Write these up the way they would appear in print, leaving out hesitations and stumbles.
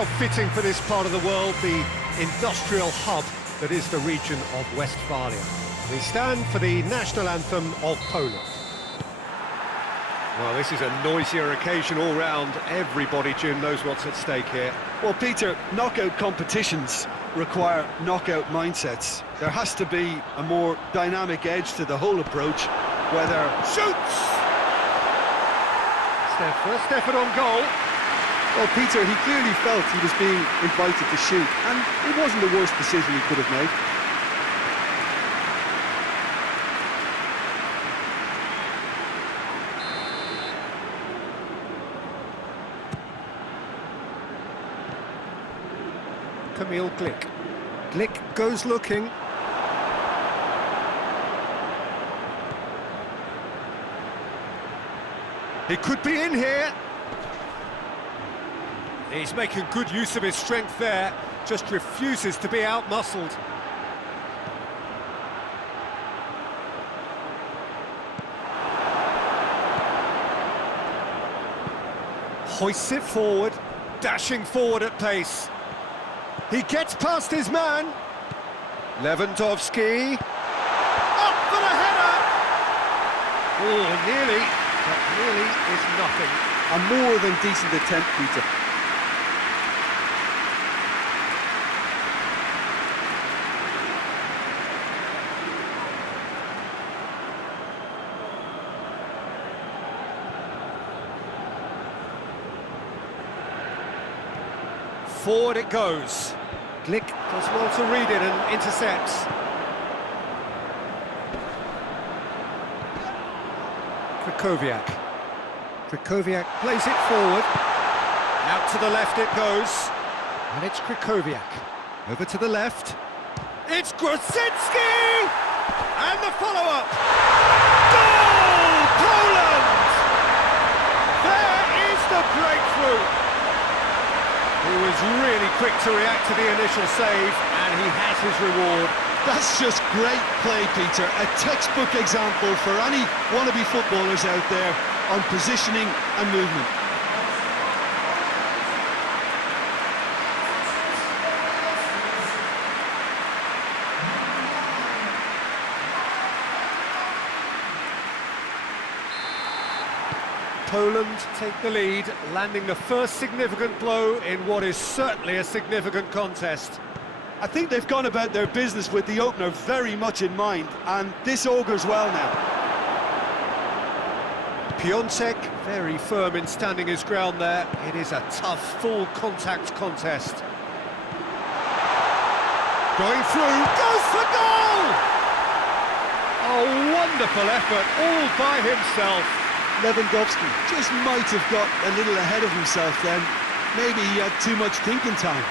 How fitting for this part of the world, the industrial hub that is the region of Westphalia. We stand for the national anthem of Poland. Well, this is a noisier occasion all round. Everybody, Jim, knows what's at stake here. Well, Peter, knockout competitions require knockout mindsets. There has to be a more dynamic edge to the whole approach, whether... Shoots! It's their first effort on goal. Well, Peter, he clearly felt he was being invited to shoot, and it wasn't the worst decision he could have made. Kamil Glick. Glick goes looking. He could be in here. He's making good use of his strength there, just refuses to be out-muscled. Hoists it forward, dashing forward at pace. He gets past his man. Lewandowski. Up for the header! Oh, nearly, but nearly is nothing. A more than decent attempt, Peter. Forward it goes. Glick does well to read it and intercepts. Krychowiak. Krychowiak plays it forward. Out to the left it goes. And it's Krychowiak. Over to the left. It's Grosicki! And the follow-up. Goal! Poland! There is the breakthrough. He was really quick to react to the initial save, and he has his reward. That's just great play, Peter. A textbook example for any wannabe footballers out there on positioning and movement. Poland take the lead, landing the first significant blow in what is certainly a significant contest. I think they've gone about their business with the opener very much in mind, and this augurs well now. Piontek, very firm in standing his ground there. It is a tough, full-contact contest. Going through, goes for goal! A wonderful effort, all by himself. Lewandowski just might have got a little ahead of himself then. Maybe he had too much thinking time.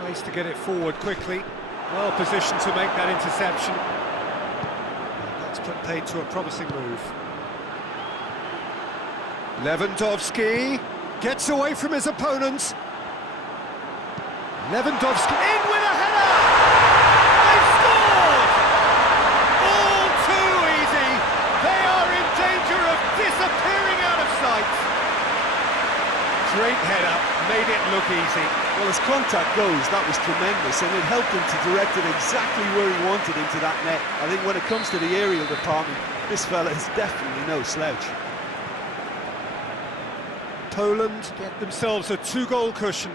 Tries to get it forward quickly. Well positioned to make that interception. That's put paid to a promising move. Lewandowski gets away from his opponents. Lewandowski in with a header! They've scored! All too easy. They are in danger of disappearing out of sight. Great header, made it look easy. Well, as contact goes, that was tremendous, and it helped him to direct it exactly where he wanted into that net. I think when it comes to the aerial department, this fella is definitely no slouch. Poland get themselves a two-goal cushion.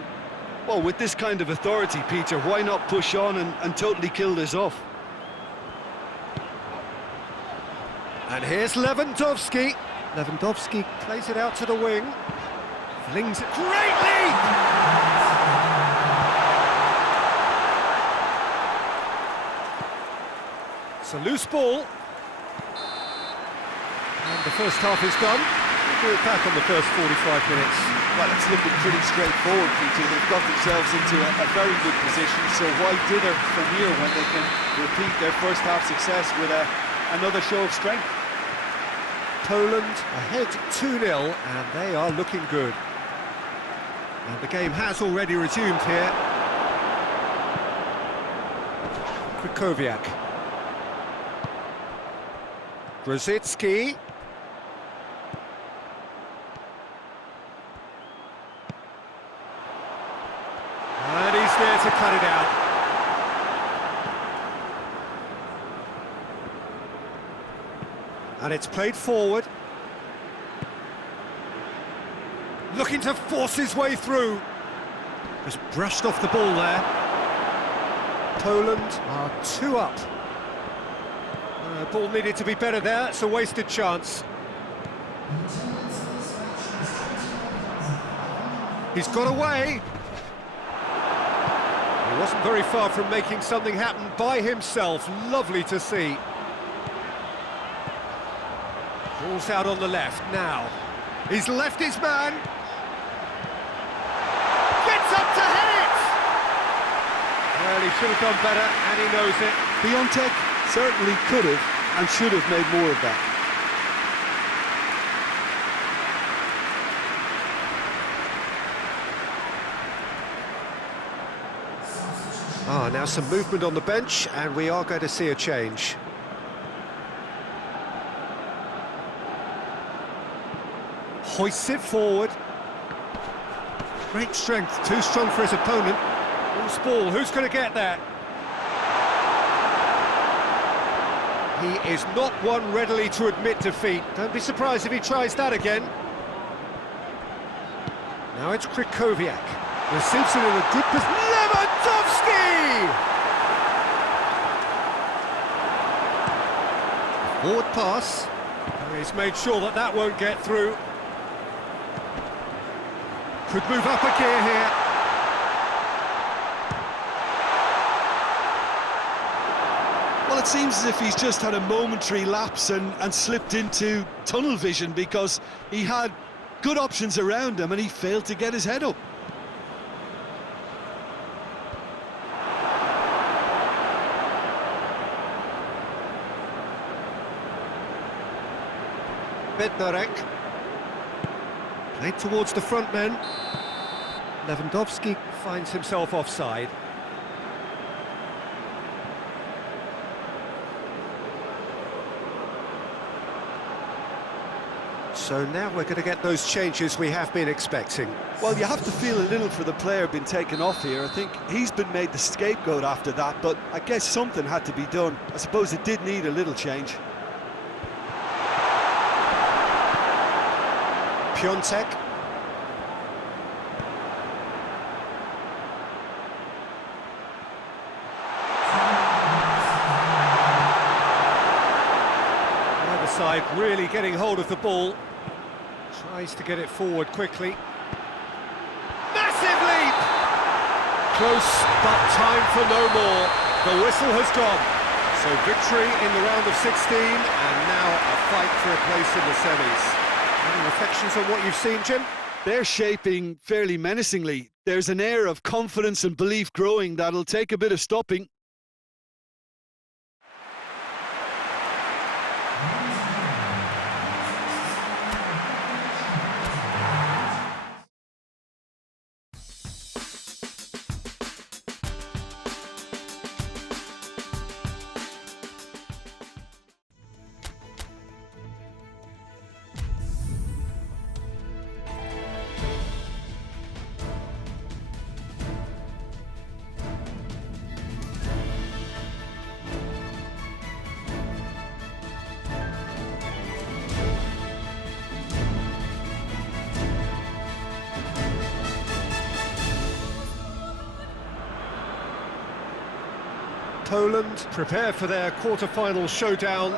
Well, with this kind of authority, Peter, why not push on and totally kill this off? And here's Lewandowski. Lewandowski plays it out to the wing. Flings it. Great lead! It's a loose ball. And the first half is done. We'll do it back on the first 45 minutes. Well, it's looking pretty straightforward, Peter. They've got themselves into a very good position, so why dither from here when they can repeat their first half success with another show of strength? Poland ahead 2-0, and they are looking good. And the game has already resumed here. Krychowiak. Grosicki. And he's there to cut it out. And it's played forward. Looking to force his way through. Just brushed off the ball there. Poland are 2 up. Ball needed to be better there, it's a wasted chance. He's got away. He wasn't very far from making something happen by himself. Lovely to see. Ball's out on the left now. He's left his man. Gets up to hit it! Well, he should have done better, and he knows it. Piontek certainly could have and should have made more of that. Now some movement on the bench, and we are going to see a change. Hoists it forward. Great strength, too strong for his opponent. Loose ball, who's going to get that? He is not one readily to admit defeat. Don't be surprised if he tries that again. Now it's Krychowiak. Receives it in a good position. Lewandowski! Forward pass. He's made sure that that won't get through. Could move up a gear here. Well, it seems as if he's just had a momentary lapse and slipped into tunnel vision, because he had good options around him and he failed to get his head up. Bednarek. Played towards the front men. Lewandowski finds himself offside. So now we're going to get those changes we have been expecting. Well, you have to feel a little for the player being taken off here. I think he's been made the scapegoat after that, but I guess something had to be done. I suppose it did need a little change. Piontek. Either side really getting hold of the ball. Tries to get it forward quickly. Massive leap! Close, but time for no more. The whistle has gone. So victory in the round of 16, and now a fight for a place in the semis. Any reflections on what you've seen, Jim? They're shaping fairly menacingly. There's an air of confidence and belief growing that'll take a bit of stopping. Poland prepare for their quarter-final showdown.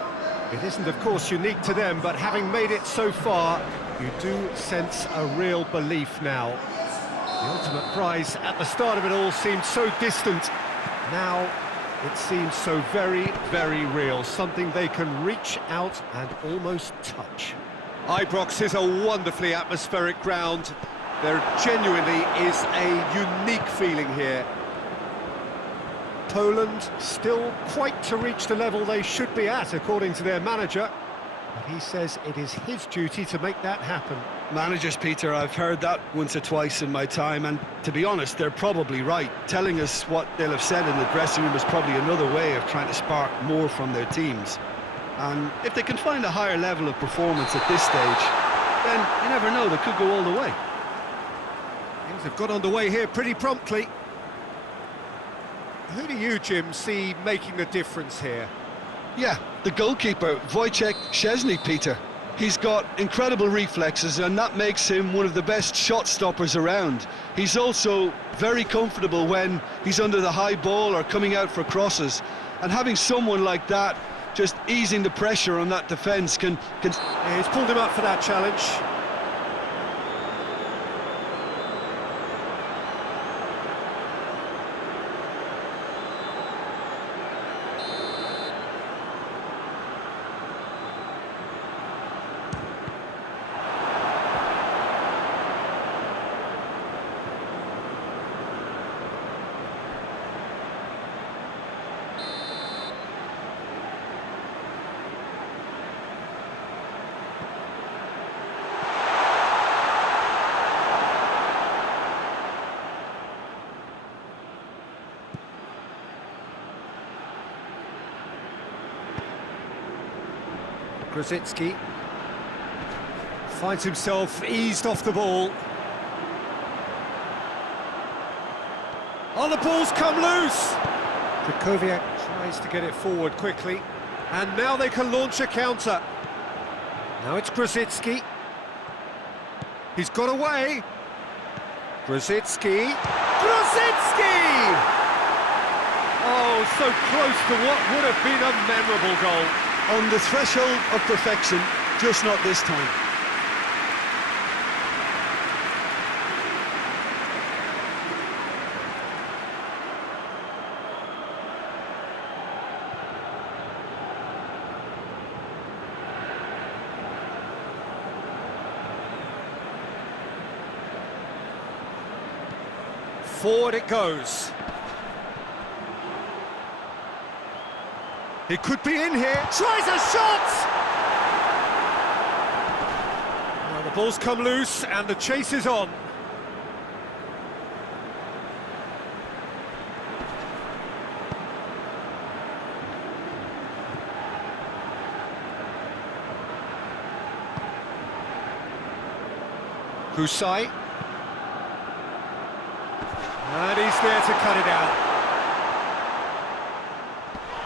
It isn't, of course, unique to them, but having made it so far, you do sense a real belief now. The ultimate prize at the start of it all seemed so distant. Now it seems so very, very real, something they can reach out and almost touch. Ibrox is a wonderfully atmospheric ground. There genuinely is a unique feeling here. Poland still quite to reach the level they should be at, according to their manager. But He says it is his duty to make that happen. Managers, Peter, I've heard that once or twice in my time, and to be honest, they're probably right. Telling us what they'll have said in the dressing room is probably another way of trying to spark more from their teams. And if they can find a higher level of performance at this stage, then you never know, they could go all the way. Things have got underway here pretty promptly. Who do you, Jim, see making the difference here? Yeah, the goalkeeper, Wojciech Szczesny, Peter. He's got incredible reflexes, and that makes him one of the best shot stoppers around. He's also very comfortable when he's under the high ball or coming out for crosses. And having someone like that just easing the pressure on that defence can... Yeah, he's pulled him up for that challenge. Grosicki finds himself eased off the ball. Oh, the ball's come loose! Krychowiak tries to get it forward quickly, and now they can launch a counter. Now it's Grosicki. He's got away. Grosicki. Grosicki! Oh, so close to what would have been a memorable goal. On the threshold of perfection, just not this time. Forward it goes. He could be in here. Tries a shot! Well, the ball's come loose and the chase is on. Husai. And he's there to cut it out.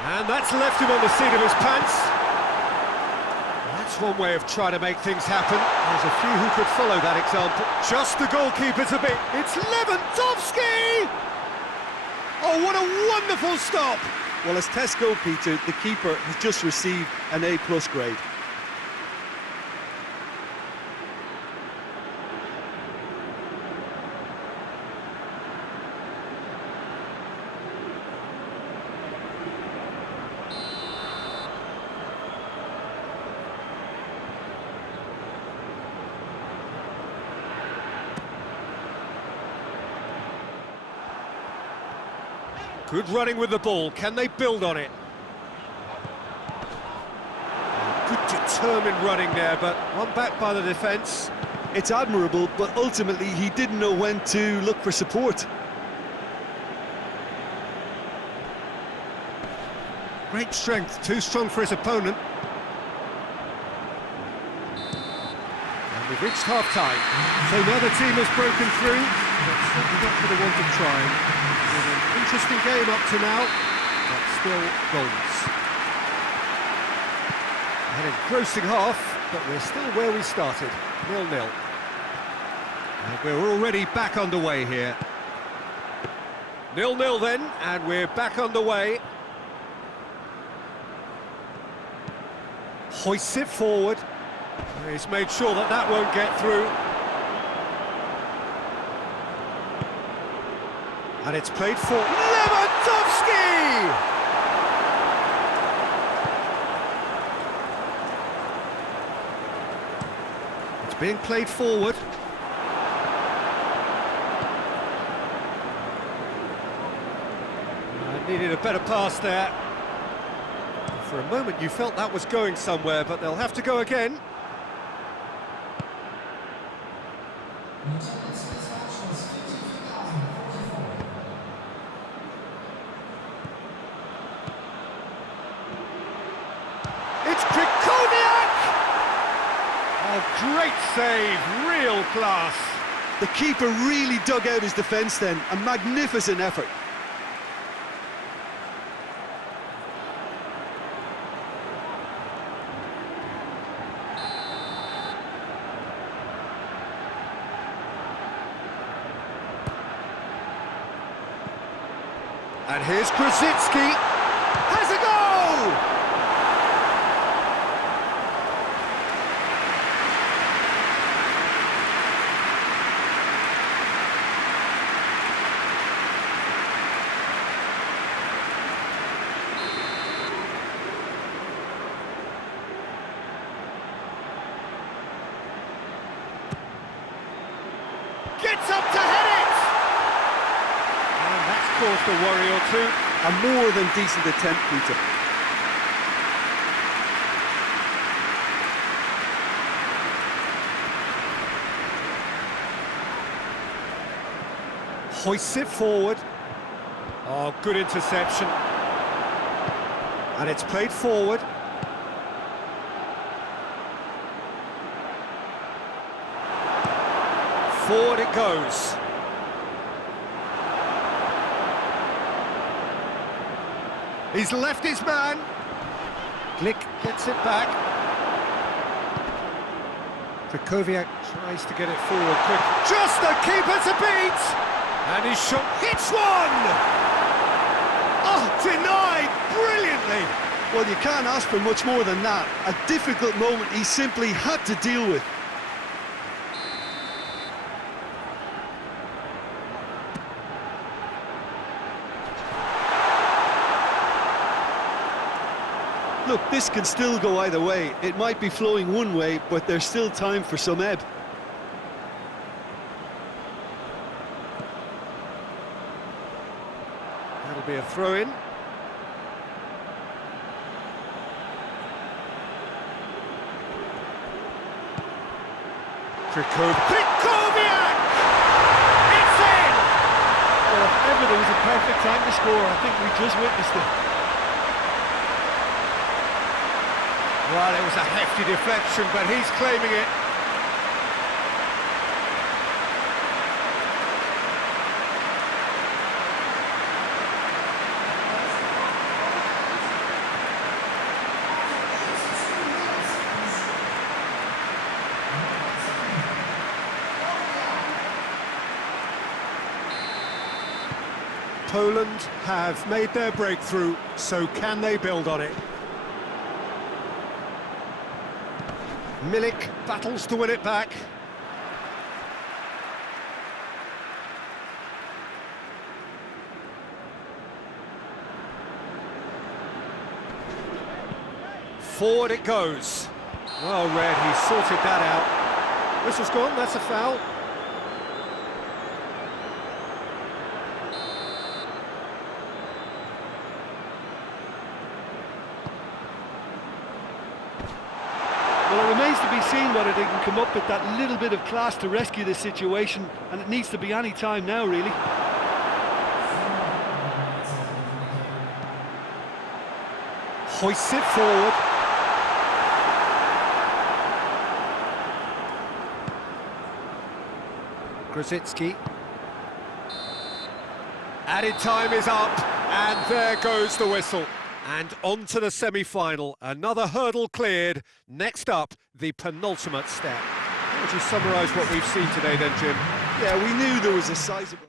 And that's left him on the seat of his pants. That's one way of trying to make things happen. There's a few who could follow that example. Just the goalkeeper's a bit. It's Lewandowski! Oh, what a wonderful stop! Well, as test goal, Peter, the keeper has just received an A+ grade. Good running with the ball. Can they build on it? Good determined running there, but one back by the defence. It's admirable, but ultimately he didn't know when to look for support. Great strength, too strong for his opponent. And we've reached half-time. So now the team has broken through, but certainly not for the want of trying. An interesting game up to now, but still goals. An engrossing half, but we're still where we started, 0-0. And we're already back underway here. 0-0 then, and we're back underway. Hoists it forward. He's made sure that that won't get through. And it's played for Lewandowski! It's being played forward. Needed a better pass there. For a moment you felt that was going somewhere, but they'll have to go again. It's Krikoviak! Oh, great save, real class. The keeper really dug out his defence then, a magnificent effort. And here's Krasitsky, has a goal! Gets up to head it! And that's caused a worry or two. A more than decent attempt, Peter. Hoists it forward. Oh, good interception. And it's played forward. Forward it goes. He's left his man. Glick gets it back. Krikoviak tries to get it forward quick. Just the keeper to beat! And his shot hits one! Oh, denied brilliantly! Well, you can't ask for much more than that. A difficult moment he simply had to deal with. Look, this can still go either way. It might be flowing one way, but there's still time for some ebb. That'll be a throw-in. Krikoviak! It's in! Well, if ever there was a perfect time to score, I think we just witnessed it. Well, it was a hefty deflection, but he's claiming it. Poland have made their breakthrough, so can they build on it? Milik battles to win it back. Forward it goes. Well read, he sorted that out. Whistle's gone, that's a foul. Well, it remains to be seen whether they can come up with that little bit of class to rescue this situation, and it needs to be any time now, really. Hoists it forward. Krasitsky. Added time is up, and there goes the whistle. And on to the semi-final. Another hurdle cleared. Next up, the penultimate step. How would you summarise what we've seen today then, Jim? Yeah, we knew there was a sizable...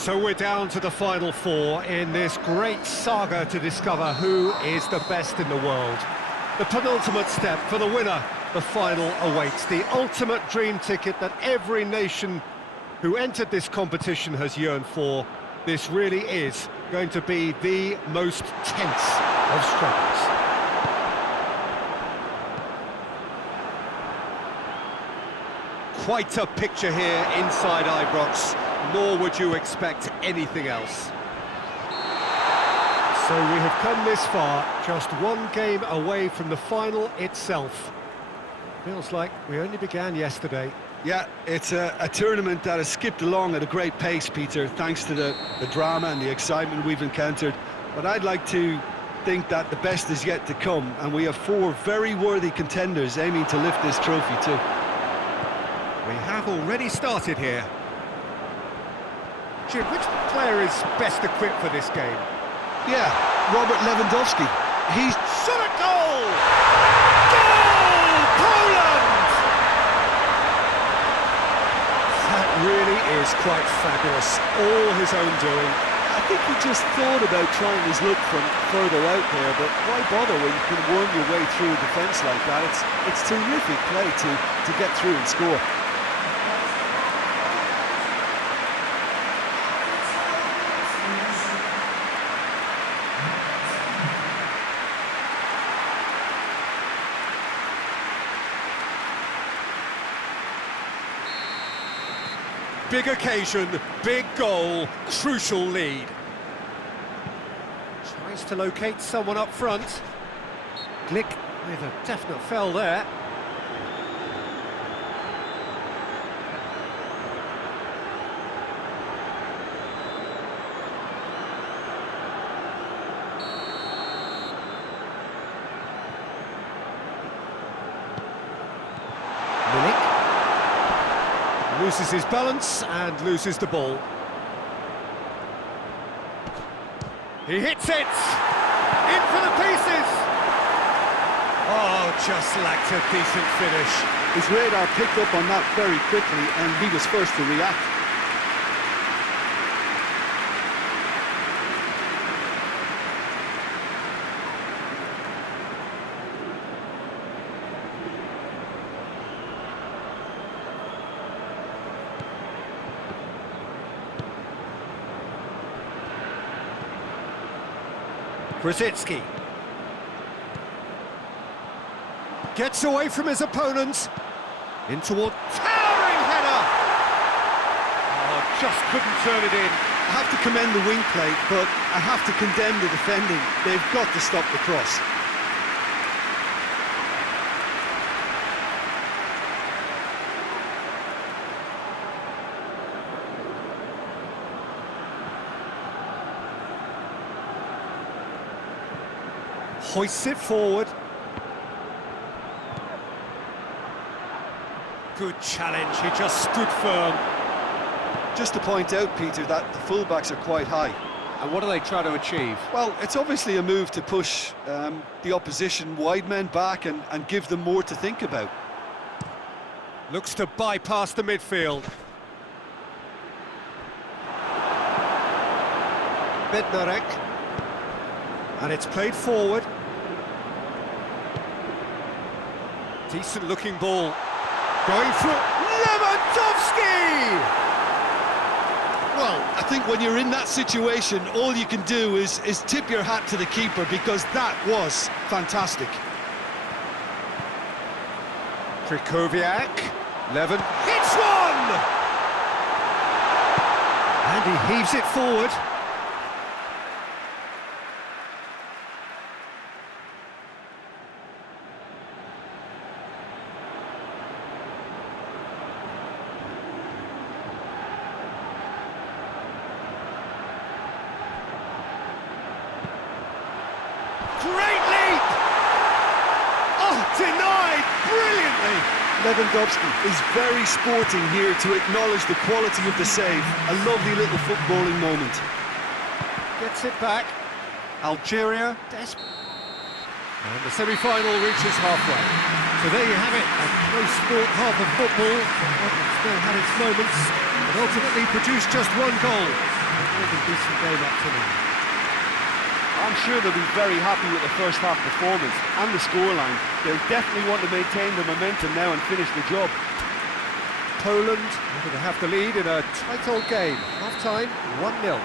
So we're down to the final four in this great saga to discover who is the best in the world. The penultimate step for the winner, the final awaits. The ultimate dream ticket that every nation who entered this competition has yearned for. This really is going to be the most tense of struggles. Quite a picture here inside Ibrox, nor would you expect anything else. So we have come this far, just one game away from the final itself. Feels like we only began yesterday. Yeah, it's a tournament that has skipped along at a great pace, Peter, thanks to the drama and the excitement we've encountered. But I'd like to think that the best is yet to come, and we have four very worthy contenders aiming to lift this trophy too. We have already started here. Jim, which player is best equipped for this game? Yeah, Robert Lewandowski. He's shot a goal! Goal! Poland! That really is quite fabulous. All his own doing. I think he just thought about trying his luck from further out there, but why bother when you can worm your way through a defence like that? It's terrific play to get through and score. Big occasion, big goal, crucial lead. Tries to locate someone up front. Glick with a definite foul there. Loses his balance and loses the ball. He hits it! In for the pieces! Oh, just lacked a decent finish. His radar picked up on that very quickly, and he was first to react. Krasitsky gets away from his opponents in toward towering header. Oh, just couldn't turn it in. I have to commend the wing play, but I have to condemn the defending. They've got to stop the cross. Hoists it forward. Good challenge, he just stood firm. Just to point out, Peter, that the fullbacks are quite high. And what do they try to achieve? Well, it's obviously a move to push the opposition wide men back and give them more to think about. Looks to bypass the midfield. Bednarek. And it's played forward. Decent looking ball. Going through. Lewandowski! Well, I think when you're in that situation, all you can do is tip your hat to the keeper, because that was fantastic. Krychowiak. Levin hits one! And he heaves it forward. Great leap! Oh, denied brilliantly! Lewandowski is very sporting here to acknowledge the quality of the save. A lovely little footballing moment. Gets it back. Algeria desperate. And the semi-final reaches halfway. So there you have it, a close-fought half of football. Well, it still had its moments, but ultimately produced just one goal. a decent game up to now. I'm sure they'll be very happy with the first half performance and the scoreline. They'll definitely want to maintain the momentum now and finish the job. Poland going to have the lead in a tight old game. Half-time, 1-0.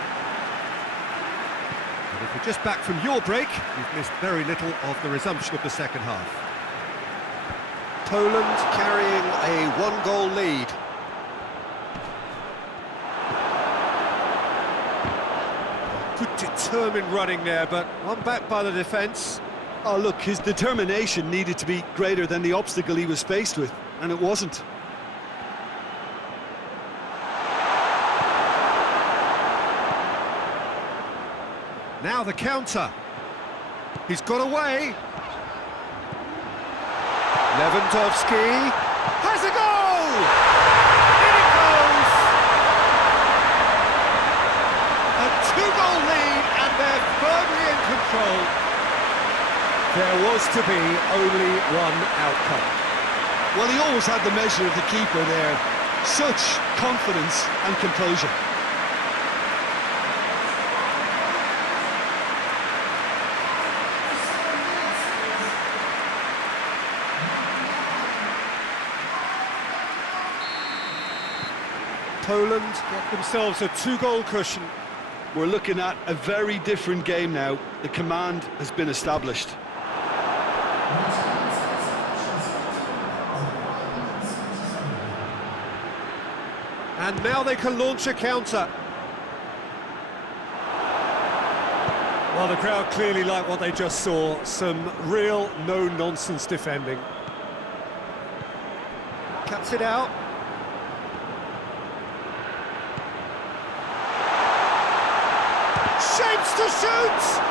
And if you're just back from your break, you've missed very little of the resumption of the second half. Poland carrying a one-goal lead. Good determined running there, but one back by the defence. Oh, look, his determination needed to be greater than the obstacle he was faced with, and it wasn't. Now the counter. He's got away. Lewandowski has a goal! In it goes! A two-goal lead, and they're firmly in control. There was to be only one outcome. Well, he always had the measure of the keeper there. Such confidence and composure. Poland get themselves a two-goal cushion. We're looking at a very different game now. The command has been established. And now they can launch a counter. Well, the crowd clearly like what they just saw. Some real no-nonsense defending. Cuts it out. Shapes to shoot!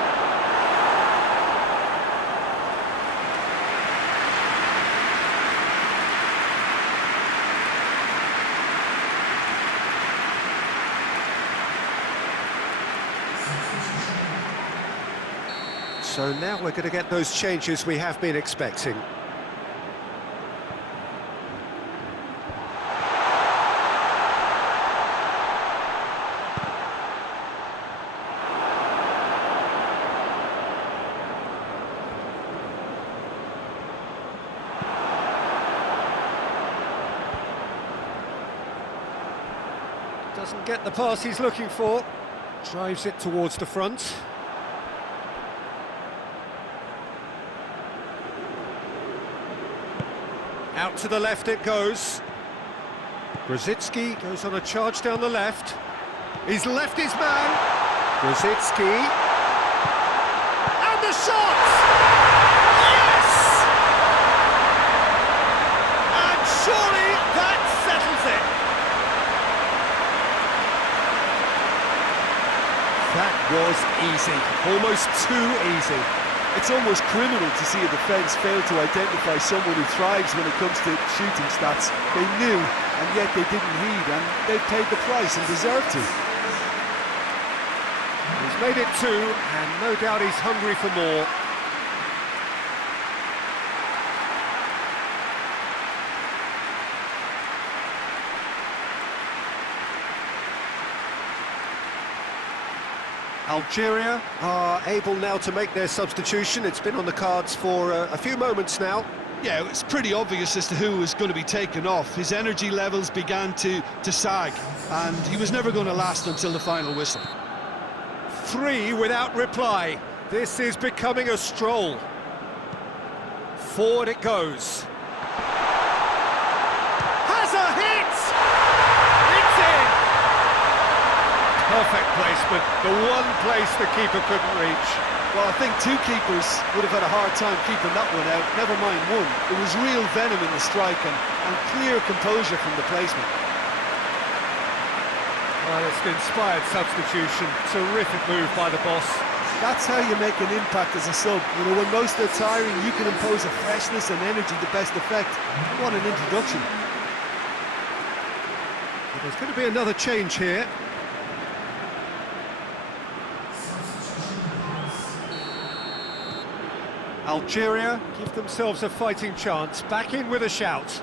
So now we're going to get those changes we have been expecting. Doesn't get the pass he's looking for. Drives it towards the front. Out to the left it goes. Grosicki goes on a charge down the left. He's left his man. Grosicki. And the shot! Yes! And surely that settles it. That was easy. Almost too easy. It's almost criminal to see a defence fail to identify someone who thrives when it comes to shooting stats. They knew, and yet they didn't heed, and they paid the price and deserved to. He's made it two, and no doubt he's hungry for more. Algeria are able now to make their substitution. It's been on the cards for a few moments now. Yeah, it's pretty obvious as to who was going to be taken off. His energy levels began to sag, and he was never going to last until the final whistle. 3 without reply. This is becoming a stroll. Forward it goes. Has a hit! It's in! Perfect placement, the one place the keeper couldn't reach. Well, I think two keepers would have had a hard time keeping that one out, never mind one. There was real venom in the strike and clear composure from the placement. Well, it's an inspired substitution. Terrific move by the boss. That's how you make an impact as a sub. You know, when most are tiring, you can impose a freshness and energy to best effect. What an introduction. Well, there's going to be another change here. Algeria give themselves a fighting chance. Back in with a shout.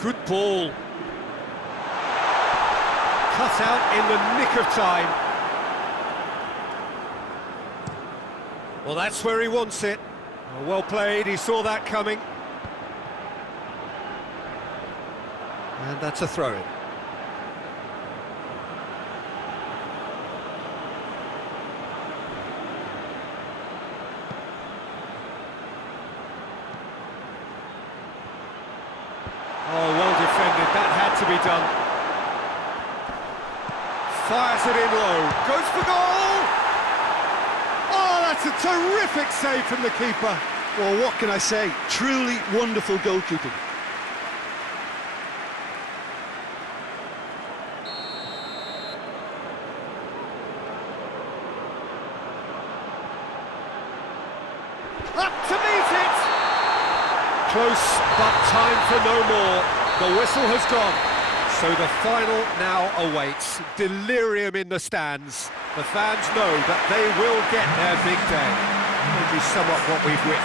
Good ball. cut out in the nick of time. Well, that's where he wants it. Well played, he saw that coming. And that's a throw-in. Oh, well defended, that had to be done. Fires it in low, goes for goal! Oh, that's a terrific save from the keeper. Well, what can I say? Truly wonderful goalkeeping. Up to meet it! Close, but time for no more. The whistle has gone. So the final now awaits. Delirium in the stands. The fans know that they will get their big day. Maybe somewhat what we've witnessed.